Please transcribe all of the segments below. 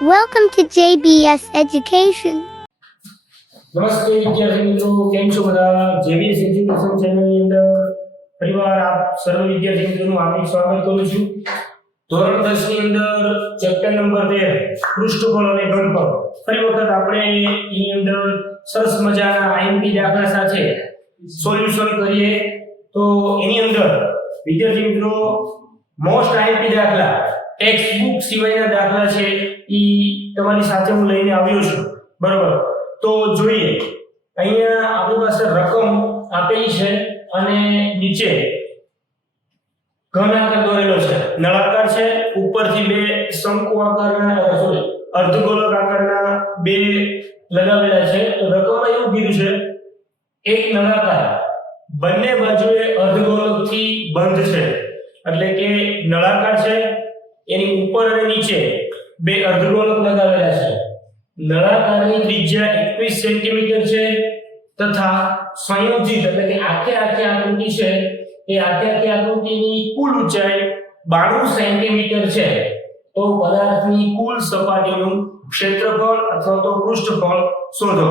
Welcome to JBS Education. નમસ્તે વિદ્યાર્થી મિત્રો, કેમ છો બધા? જેવીએસ એજ્યુકેશન ચેનલની અંદર ફરીવાર આપ સર્વ વિદ્યાર્થી મિત્રોનું હાર્દિક સ્વાગત કરું છું. ધોરણ 10 ની અંદર ચેપ્ટર નંબર 13 પૃષ્ઠફળ અને ઘનફળ. ફરી વખત આપણે એની અંદર સરસ મજાના આઈએમપી દાખલા સાથે સોલ્યુશન કરીએ. તો એની અંદર વિદ્યાર્થી મિત્રો મોસ્ટ આઈએમપી દાખલા ટેક્સ્ટ બુક સિવાયના દાખલા છે. ઈ તમારી સાથે હું લઈને આવ્યો છું. બરોબર. તો જોઈએ. અહીંયા આપણી પાસે રકમ આપેલી છે અને નીચે ઘન આકાર દોરેલો છે. નળાકાર છે. ઉપરથી બે શંકુ આકારના સોરી અર્ધગોલક આકારના બે લગાવેલા છે. તો રકમમાં એવું કીધું છે. એક નળાકાર. બંને બાજુએ અર્ધગોલકથી બંધ છે. એટલે કે નળાકાર છે, એની ઉપર અને નીચે. બે અર્ધગોળક લગાવેલા છે. નળાકારની ત્રિજ્યા 21 સેન્ટીમીટર છે તથા સંયોજિત એટલે કે આખે આખી આકૃતિ છે. એ આખે આખી આકૃતિની કુલ ઊંચાઈ 92 સેન્ટીમીટર છે. તો પદાર્થની કુલ સપાટીનું ક્ષેત્રફળ અથવા તો પૃષ્ઠફળ શોધો.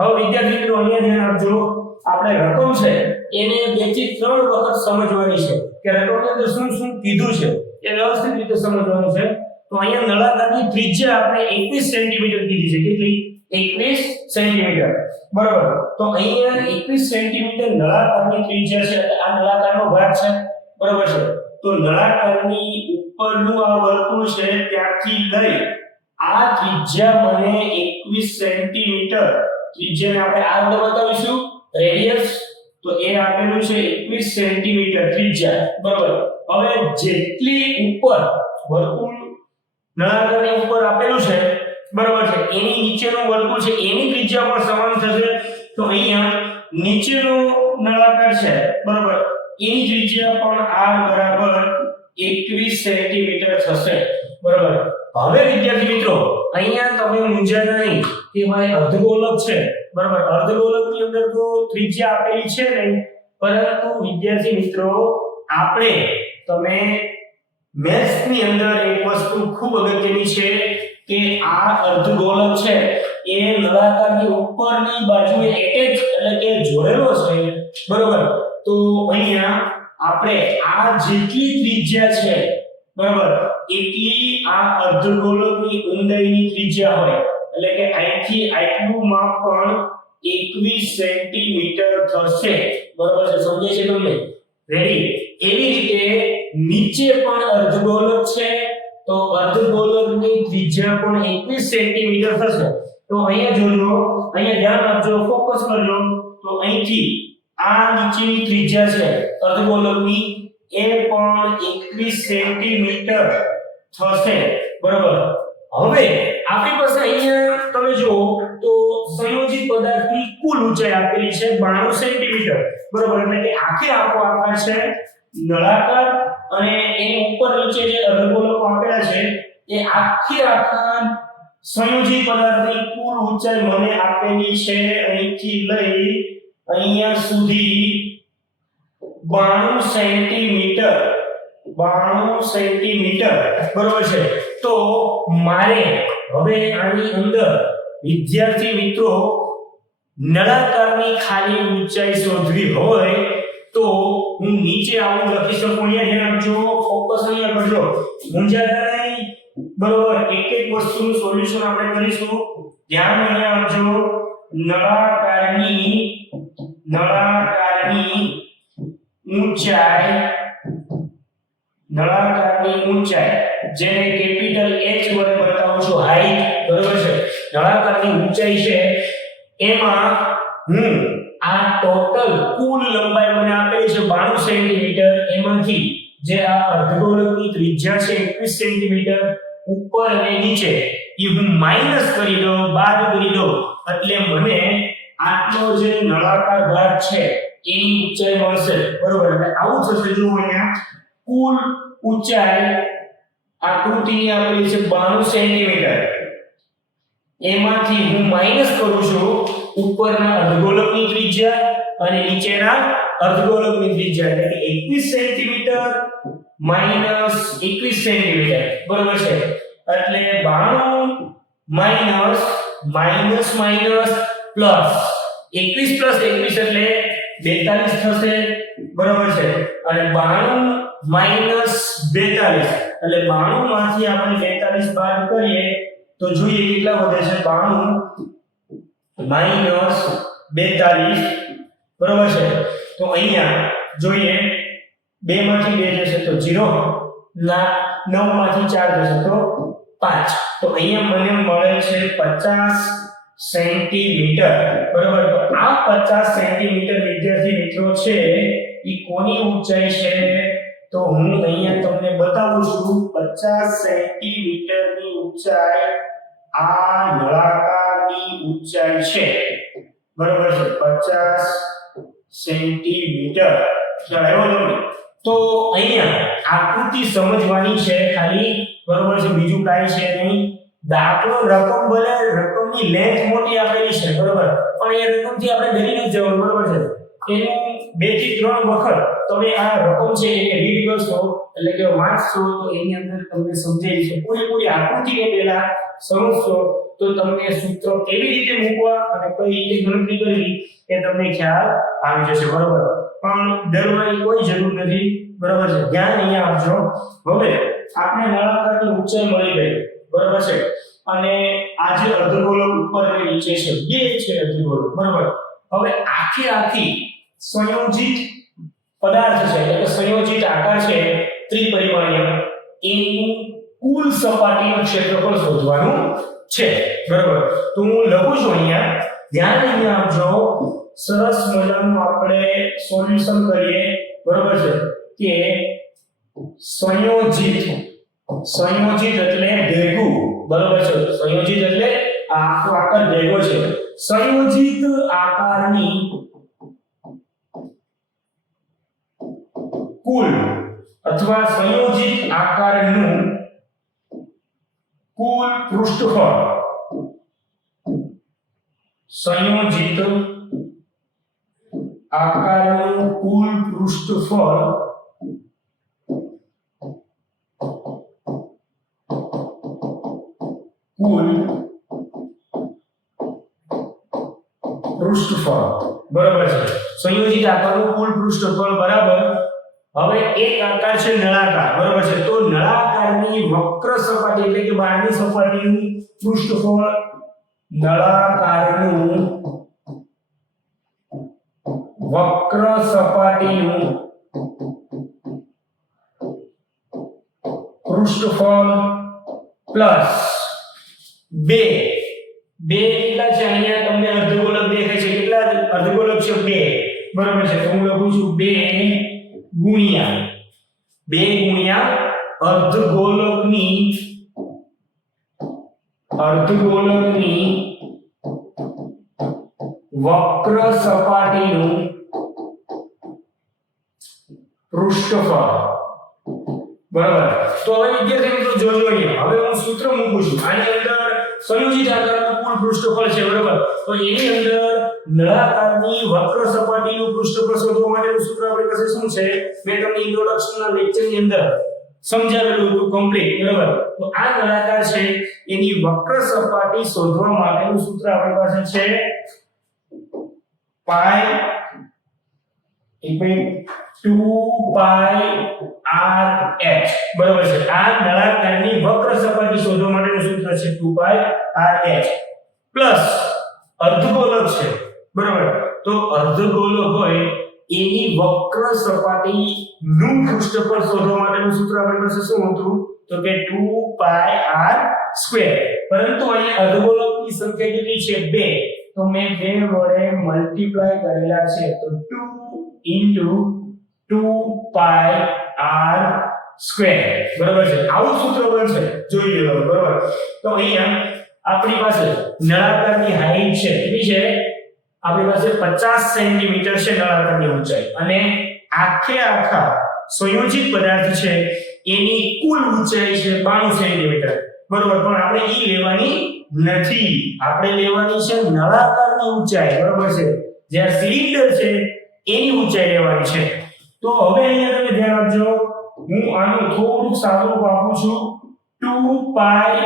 હવે વિદ્યાર્થી મિત્રો અહીંયા ધ્યાન આપજો. આપણે રકમ છે, એને બેથી ત્રણ વખત સમજવાની છે. કે રકમની અંદર શું શું કીધું છે? એ વ્યવસ્થિત રીતે સમજવાનું છે. તો અહીંયા નળાકારની ત્રિજ્યા આપણે 21 સેન્ટીમીટર કીધી છે. કેટલી? 21 સેન્ટીમીટર બરાબર. તો અહીંયા 21 સેન્ટીમીટર નળાકારની ત્રિજ્યા છે આ નળાકારનો ભાગ છે. બરાબર છે. તો નળાકારની ઉપરનું આ વર્તુળ છે ત્યાંથી લઈ આ ત્રિજ્યા મને 21 સેન્ટીમીટર ત્રિજ્યાને આપણે આ રીતે બતાવીશું. રેડિયસ. તો એ આપેલું છે 21 સેન્ટીમીટર ત્રિજ્યા. બરાબર. હવે જેટલી ઉપર વર્તુળ નળાકારની ઉપર આપેલું છે, બરાબર છે, એની નીચેનું વર્તુળ છે, એની ત્રિજ્યા પણ સમાન થશે. તો અહીંયા નીચેનો નળાકાર છે, બરાબર, એની ત્રિજ્યા પણ r બરાબર 21 સેન્ટીમીટર થશે, બરાબર. હવે વિદ્યાર્થી મિત્રો, અહીંયા તમે મૂંઝાતા નહીં કે ભાઈ અર્ધગોલક છે, બરાબર, અર્ધગોલકની અંદર તો ત્રિજ્યા આપેલી છે નહીં. પરંતુ વિદ્યાર્થી મિત્રો, આપણે તમે મેથ્સની અંદર એક વસ્તુ ખૂબ અગત્યની છે કે આ અર્ધગોળક છે એ નળાકારની ઉપરની બાજુએ એટેચ એટલે કે જોડેલો છે. બરોબર? તો અહીંયા આપણે આ જેટલી ત્રિજ્યા છે, બરાબર? એટલી આ અર્ધગોળકની ઊંડાઈની ત્રિજ્યા હોય. એટલે કે અહીંથી આટલું માપ પણ 21 સેન્ટીમીટર થશે. બરોબર છે? સમજે છે તમને? રેડી એવી રીતે નીચે પણ અર્ધગોલક છે, તો અર્ધગોલકની ત્રિજ્યા પણ 21 સેન્ટીમીટર થશે. તો અહીંયા જોજો અહીંયા ધ્યાન આપજો, ફોકસ કરજો. તો અહીંથી આ નીચેની ત્રિજ્યા છે, અર્ધગોલકની, એ પણ 21 સેન્ટીમીટર થશે. બરાબર? હવે આપણી પાસે અહીંયા, તમે જુઓ, તો સંયોજિત પદાર્થની કુલ ઊંચાઈ આપેલી છે 92 સેન્ટીમીટર. બરાબર? એટલે કે આખે આખો આકાર છે, નળાકાર અને એની ઉપર નીચે જે અર્ધગોલકો આપેલા છે, એ આખી આખા સંયોજી પદાર્થની કુલ ઊંચાઈ મને આપેલી છે. અહીંથી લઈ અહીંયા સુધી 92 સેન્ટીમીટર 92 સેન્ટીમીટર, બરોબર છે? તો મારે હવે આની અંદર વિદ્યાર્થી મિત્રો નળાકારની ખાલી ઊંચાઈ શોધવી હોય તો હું નીચે આવું લખી શકું અહીંયા ધ્યાન આપજો ફોકસ અહીંયા કરજો. મૂંઝાતા નહીં બરોબર એક એક વસ્તુનું સોલ્યુશન આપણે કરીશું. ધ્યાન અહીંયા આપજો નળાકારની નળાકારની ઊંચાઈ નળાકારની ઊંચાઈ. જેને કેપિટલ H વડે બતાવું છું. હાઈટ બરોબર છે. નળાકારની ઊંચાઈ છે. એમાં હું આ ટોટલ કુલ લંબાઈ મને આપેલી છે 92 સેન્ટીમીટર. એમાંથી જે આ અર્ધગોળકની ત્રિજ્યા છે 21 સેન્ટીમીટર, ઉપર અને નીચે, એ હું માઇનસ કરી દઉં, બાદ કરી દઉં. એટલે મને આટલો જે નળાકાર ભાગ છે, એની ઊંચાઈ મળશે. બરોબર? એટલે આવું થશે જો અહીંયા કુલ ઊંચાઈ આકૃતિની આપેલી છે 92 સેન્ટીમીટર. એમાંથી હું માઇનસ કરું છું ઉપરના અર્ધગોળકની ત્રિજ્યા અને નીચેના અર્ધગોળકની ત્રિજ્યા, એટલે કે 21 સેન્ટીમીટર માઇનસ 21 સેન્ટીમીટર, બરોબર છે? એટલે 92 minus minus minus plus 21 plus 21 એટલે 42 થશે, બરાબર છે? અને 92 માઇનસ 42 એટલે 92 માંથી આપણે 42 બાદ કરીએ તો જોઈએ કેટલા વધે છે? 92 માઇનસ 42 બરાબર છે? તો અહીંયા જોઈએ બે માંથી બે જશે તો ઝીરો, ના નવમાંથી ચાર જશે તો પાંચ. તો અહીંયા મને મળે છે 50 સેન્ટીમીટર, બરાબર? તો આ 50 સેન્ટીમીટર વિદ્યાર્થી મિત્રો છે, એ કોની ઊંચાઈ છે? તો હું અહીંયા તમને બતાવું છું 50 સેન્ટીમીટરની ઊંચાઈ આ નળાકારની ઊંચાઈ છે. બરોબર છે. 50 સેન્ટીમીટર. ખ્યાલ તમને? તો અહીંયા આકૃતિ સમજવાની છે ખાલી. બરોબર છે. બીજું કાંઈ છે નહીં. દાખલો રકમ ભલે રકમની લેન્થ મોટી આપેલી છે, બરોબર. પણ એ રકમથી આપણે ડરી ન જવાનું, બરોબર છે. એનું બેથી ત્રણ વખત તમે આ રકમ છે એને રીડ કરશો, એટલે કે વાંચશો, તો એની અંદર તમને સમજાય છે પૂરેપૂરી આકૃતિને પહેલા સમજશો. તો તમને સૂત્ર કેવી રીતે મૂકવા અને કઈ રીતે ગણતરી કરવી એ તમને ખ્યાલ આવી જશે, બરોબર? પણ ડરવાની કોઈ જરૂર નથી, બરોબર છે? ધ્યાન અહીંયા આપજો, હવે આપણે નળાકારની ઊંચાઈ મળી ગઈ, બરોબર છે? અને આ જે અર્ધગોળક ઉપર અને નીચે છે, બે છે અર્ધગોળક બરોબર? હવે આખી આખી સંયોજિત પદાર્થ છે, એટલે સંયોજિત આકાર છે, ત્રિપરિમાણીય, એનું કુલ સપાટીનું ક્ષેત્રફળ શોધવાનું છે. બરોબર. તો હું લખું છું અહીંયા. ધ્યાન લઈને આપજો. સરસ મજાનું આપણે સોલ્યુશન કરીએ. બરોબર છે? કે સંયોજિત. સંયોજિત એટલે ભેગું. બરોબર છે? સંયોજિત એટલે આખો આકાર ભેગો છે. સંયોજિત આકારની કુલ અથવા સંયોજિત આકારનું કુલ પૃષ્ઠફળ. સંયોજિત આકારનું કુલ પૃષ્ઠફળ કુલ પૃષ્ઠફળ. બરાબર છે. સંયોજિત આકારનું કુલ પૃષ્ઠફળ બરાબર હવે એક આકાર છે નળાકાર, બરાબર છે? તો નળાકારની વક્ર સપાટી એટલે કે બહારની સપાટીનું પૃષ્ઠફળ નળાકારનું વક્ર સપાટીનું પૃષ્ઠફળ પ્લસ બે. બે કેટલા છે? અહીંયા તમને અર્ધગોળક દેખાય છે. કેટલા અર્ધગોળક છે? બે. બરોબર છે. તો હું લખું છું બે ગુણ્યા. બે ગુણ્યા અર્ધગોલકની અર્ધગોલકની વક્ર સપાટીનું પૃષ્ઠફળ. બરાબર? તો હવે વિદ્યાર્થી મિત્રો જોજો હવે હું સૂત્ર મૂકું છું. આની સંયોજિત આકારનું કુલ પૃષ્ઠફળ છે, બરાબર? તો એની અંદર નળાકારની વક્ર સપાટીનું પૃષ્ઠફળ શોધવા માટેનું સૂત્ર આપણી પાસે શું છે? મેં તમને ઇન્ટ્રોડક્શનના લેક્ચરની અંદર સમજાવેલું હતું કમ્પ્લીટ બરાબર? તો આ નળાકાર છે, એની વક્ર સપાટી શોધવા માટેનું સૂત્ર આપણી પાસે છે, pi equal 2 pi R H. બરાબર છે. આ નળાકારની વક્ર સપાટી શોધવા માટેનું સૂત્ર છે 2 પાઈ આર એચ. પ્લસ અર્ધગોલક છે. બરાબર. તો અર્ધગોલક હોય એની વક્ર સપાટી નું પૃષ્ઠફળ શોધવા માટેનું સૂત્ર આપણી પાસે શું હતું? તો કે 2 પાઈ આર સ્ક્વેર. પરંતુ અહીંયા અર્ધગોલકની સંખ્યા કેટલી છે? 2 તો મેં 2 વડે મલ્ટીપ્લાય કરેલા છે. તો 2 into two pi R square બરાબર છે? આવું સૂત્ર બનશે જોઈ લો બરાબર? તો અહીંયા આપણી પાસે નળાકારની હાઈટ છે. કેટલી છે? આપણી પાસે 50 સેન્ટીમીટર છે નળાકારની ઊંચાઈ. અને આખે આખા સંયોજિત પદાર્થ છે, એની કુલ ઊંચાઈ છે 92 સેન્ટીમીટર બરોબર, પણ આપણે ઈ લેવાની નથી. આપણે લેવાની છે નળાકારની ઊંચાઈ. બરોબર છે? જે સિલિન્ડર છે એની ઊંચાઈ લેવાની છે. તો હવે અહીંયા તમે ધ્યાન આપજો, હું આનું થોડુંક સાદું આપું છું. 2 પાઈ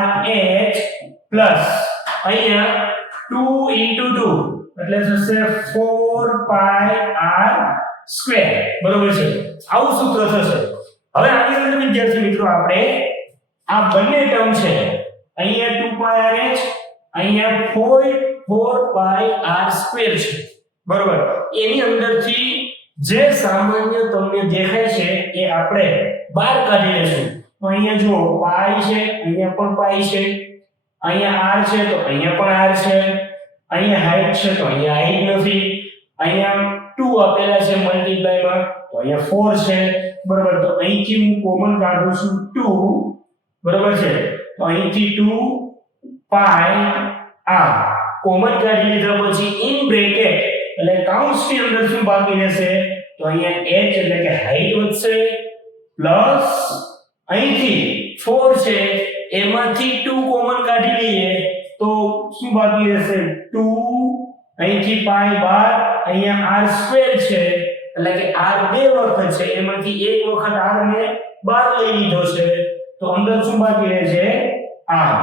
r h પ્લસ. અહીંયા 2 into 2 એટલે થશે 4 pi r સ્ક્વેર. બરોબર છે? આવું સૂત્ર થશે. હવે આની અંદર વિદ્યાર્થી મિત્રો, આપણે આ બંને ટર્મ છે. અહીંયા 2 pi r h અહીંયા 4 4 pi r સ્ક્વેર છે. બરોબર. એની અંદરથી જે સામાન્ય તમને દેખાય છે એ આપણે બહાર કાઢી લેશું. અહીંયા જુઓ, પાઈ છે, અહીંયા પણ પાઈ છે, અહીંયા r છે તો અહીંયા પણ r છે, અહીંયા હાઈટ છે તો અહીંયા હાઈટ નથી, અહીંયા 2 આપેલા છે મલ્ટીપ્લાયમાં તો અહીંયા 4 છે, બરોબર, તો અહીંથી હું કોમન કાઢું છું 2 બરોબર છે, તો અહીંથી 2 પાઈ r કોમન કાઢી લીધા પછી ઇન બ્રેકેટ એટલે કાઉન્ટ્સની અંદર શું બાકી રહેશે? તો અહીંયા h એટલે કે હાઈટ વધશે પ્લસ અહીંથી 4 છે, એમાંથી 2 કોમન કાઢી લઈએ, તો શું બાકી રહેશે? 2 અહીંથી પાઈ 12 અહીંયા r સ્ક્વેર છે, એટલે કે r બે વખત છે, એમાંથી એક વખત r ને 12 લઈ લીધો છે, તો અંદર શું બાકી રહે છે r.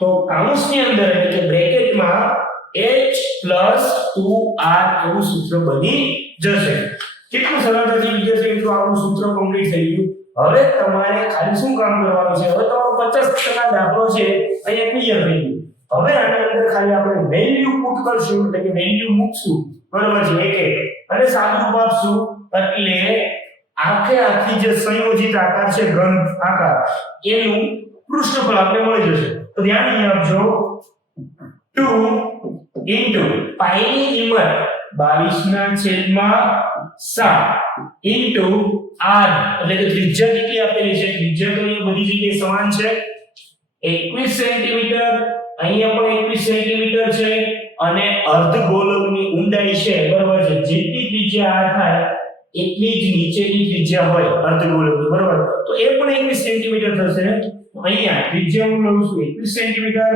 તો કાઉન્સની અંદર એટલે કે બ્રેકેટમાં h 2r એવું સૂત્ર બની જશે. કેટલું સરળતાથી વિદ્યાર્થી મિત્રો આપણું સૂત્ર કમ્પ્લીટ થઈ ગયું? હવે તમારે ખાલી શું કામ કરવાનું છે? હવે તમારો 50% દાખલો છે, અહીંયા ક્લિયર થઈ ગયું. હવે આની અંદર ખાલી આપણે વેલ્યુ પુટ કરશું, એટલે કે વેલ્યુ મૂકશું. બરોબર છે, એક અને સાદું આપશું એટલે આખે આખી જે સંયોજિત આકાર છે ઘન આકાર, એનું પૃષ્ઠફળ આપણે મળી જશે. તો ધ્યાન અહીં આપજો. 2 ઇન્ટુ પાઈની કિંમત 22 ના છેદમાં 7 ઇન્ટુ r. એટલે કે ત્રિજ્યા કેટલી આપેલી છે? ત્રિજ્યા તો બધી જગ્યાએ સમાન છે. 21 સેન્ટીમીટર, અહીંયા પણ 21 સેન્ટીમીટર છે. અને અર્ધગોલકની ઊંડાઈ છે, બરાબર છે? જેટલી ત્રિજ્યા r થાય, એટલી જ નીચેની ત્રિજ્યા હોય અર્ધગોલકની બરાબર? તો એ પણ 21 સેન્ટીમીટર થશે. અહીંયા ત્રિજ્યા હું લઉં છું 21 સેન્ટીમીટર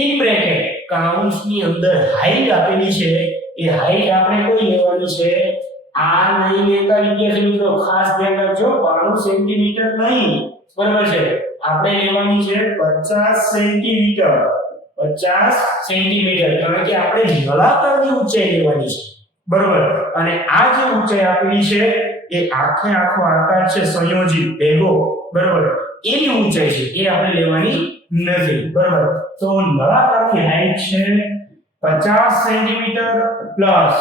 ઇન બ્રેકેટ કાઉન્સની અંદર હાઈટ આપેલી છે, એ હાઈટ આપણે કોઈ લેવાની છે? આ નહીં લેતા વિદ્યાર્થી મિત્રો, ખાસ ધ્યાન રાખજો 92 સેન્ટીમીટર નહીં, બરાબર છે? આપણે લેવાની છે 50 સેન્ટીમીટર 50 સેન્ટીમીટર કારણ કે આપણે નળાકારની ઊંચાઈ લેવાની છે, બરાબર? અને આ જે ઊંચાઈ આપેલી છે, એ આખે આખો આકાર છે સંયોજિત, ભેગો, બરાબર? એની ઊંચાઈ છે, એ આપણે લેવાની નથી, બરાબર? તો નળાકારની હાઈટ છે 50 સેન્ટીમીટર પ્લસ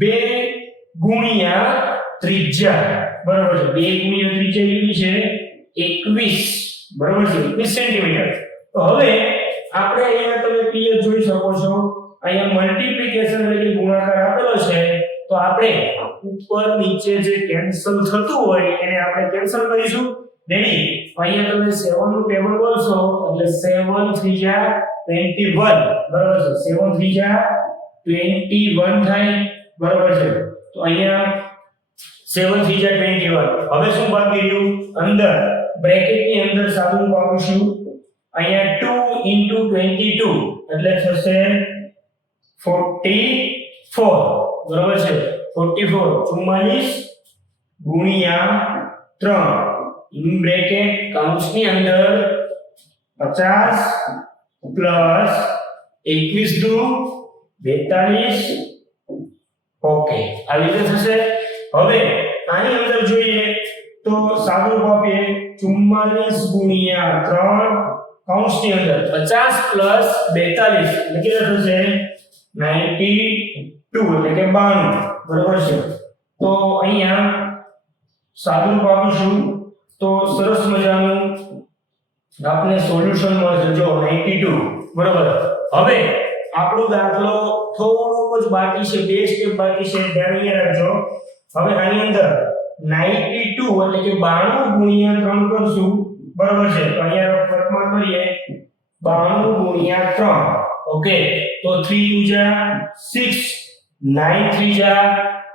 2 ગુણ્યા ત્રિજ્યા. બરાબર છે. 2 ગુણ્યા ત્રિજ્યા કેટલી છે 21 બરાબર છે. 21 સેન્ટીમીટર તો હવે આપણે અહીંયા તમે ક્લિયર જોઈ શકો છો. અહીંયા મલ્ટીપ્લિકેશન એટલે કે ગુણાકાર આપેલો છે. તો આપણે ઉપર નીચે જે કેન્સલ થતું હોય એને આપણે કેન્સલ કરીશું. રેડી અહીંયા તમે 7 નું ટેબલ બોલશો એટલે 7 ત્રીજા 21 બરાબર છે 7 ત્રીજા 21 થાય બરાબર છે. તો અહીંયા 7 ત્રીજા 21 હવે શું બાકી રહ્યું અંદર બ્રેકેટની અંદર સાદું આપીશું અહીંયા 2 into 22 એટલે થશે 44 બરાબર છે. 44 44 ગુણ્યા 3 ઇન બ્રેકેટ કૌંસની અંદર 50 પ્લસ 21 દુ 42 ઓકે આવી રીતે થશે. હવે આની અંદર જોઈએ તો સાદું કોપીએ 44 ગુણ્યા 3 કૌંસની અંદર 50 પ્લસ 42 એટલે કેટલા થશે? 92 એટલે કે 92 બરાબર છે? તો અહીંયા સાદું આપીશું તો સરસ મજાનું આપને સોલ્યુશન મળશે જો 92 બરાબર? હવે આપણો દાખલો થોડોક જ બાકી છે, બે સ્ટેપ બાકી છે, ધ્યાન રાખજો. હવે આની અંદર 92 એટલે કે 92 ગુણ્યા 3 કરશું, બરાબર છે? તો અહીંયા ફરકમાં કરીએ. 92 ગુણ્યા 3 ઓકે? તો 3 2 જા 6 9 3 જા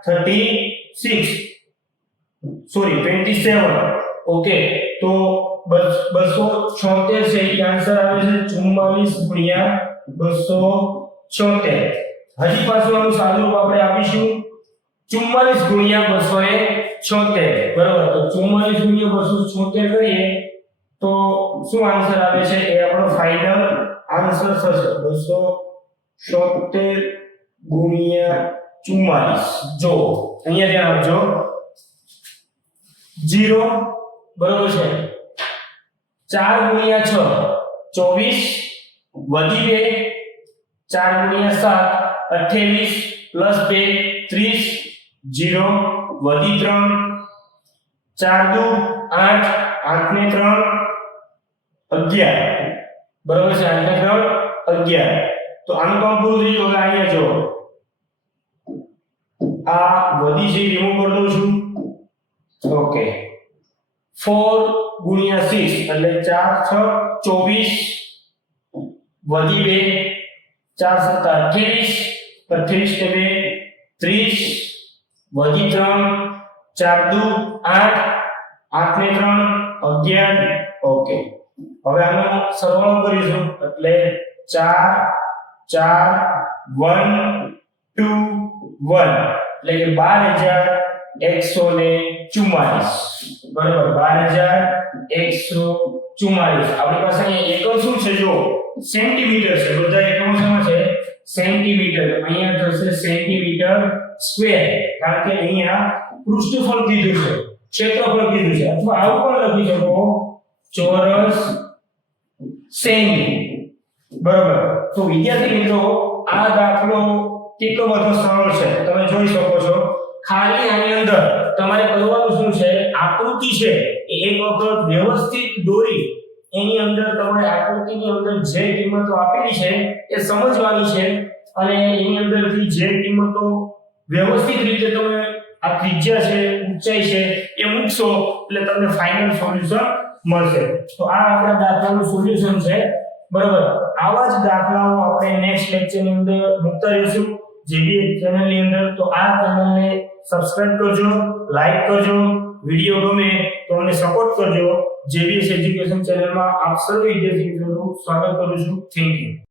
36 સોરી 27 ઓકે તો બસ 276 છે એ આન્સર આવે છે 44 ગુણ્યા 276 હજી પાછું આનું સાદું આપણે આપીશું. 44 ગુણ્યા 276 બરાબર? તો 44 ગુણ્યા 276 કરીએ, તો શું આન્સર આવે છે? એ આપણો ફાઇનલ આન્સર થશે. બસો છોતેર ગુણ્યા ચુમ્માલીસ. જો, અહીંયા ધ્યાન આપજો. જીરો બરોબર છે. ચાર ગુણ્યા છ, ચોવીસ વધી બે, ચાર ગુણ્યા સાત, અઠ્યાવીસ પ્લસ બે, ત્રીસ જીરો વધી ત્રણ, ચાર દુ, આઠ આઠ ને ત્રણ, અગિયાર. બરોબર છે આઠ ને ત્રણ, અગિયાર. તો આનું કામ પૂરું થઈ ગયું અહીંયા જો આ વધી છે રિમૂવ કરી દઉં છું. ઓકે ફોર ગુણ્યા સિક્સ, એટલે ચાર, છ, ચોવીસ, વધી બે, ચાર સત્તા અઠ્યાવીસ અઠ્યાવીસ ને બે, ત્રીસ, વધી ત્રણ, ચાર, દુ, આઠ આઠ ને ત્રણ, અગિયાર, ઓકે. હવે આનો સરવાળો કરીશું, એટલે ચાર ચાર, વન, ટુ, વન. એટલે કે બાર હજાર એકસો ને ચુમ્માલીસ બરાબર, બાર હજાર એકસો ચુમ્માલીસ આપણી પાસે અહીંયા એકમ શું છે? જો સેન્ટીમીટર છે. બધા એકમો શેમાં છે. સેન્ટીમીટર. અહીંયા થશે સેન્ટીમીટર સ્ક્વેર. કારણ કે અહીંયા પૃષ્ઠફળ કીધું છે. ક્ષેત્રફળ કીધું છે. અથવા આવું પણ લખી શકો. ચોરસ સેમી. બરાબર. તો વિદ્યાર્થી મિત્રો, આ દાખલો કેટલો બધો સરળ છે. તમે જોઈ શકો છો. ખાલી આની અંદર તમારે કરવાનું શું છે? આકૃતિ છે એ એક વખત વ્યવસ્થિત દોરી એની અંદર તમારે આકૃતિની અંદર જે કિંમતો આપેલી છે એ સમજવાની છે અને એની અંદરથી જે કિંમતો વ્યવસ્થિત રીતે તમે આ ત્રિજ્યા છે, ઊંચાઈ છે એ મૂકશો એટલે તમને ફાઇનલ સોલ્યુશન મળશે. તો આ આપણા દાખલાનું સોલ્યુશન છે. બરાબર? આવા જ દાખલાઓ આપણે નેક્સ્ટ લેક્ચરની અંદર મૂકતા રહીશું. જે બી ચેનલની અંદર. તો આ ચેનલને સબસ્ક્રાઇબ કરજો, લાઈક કરજો, વીડિયો ગમે તો અમને સપોર્ટ કરજો. જેબીએસ એજ્યુકેશન ચેનલમાં આપ સર્વ વિદ્યાર્થીઓનું સ્વાગત કરું છું. Thank you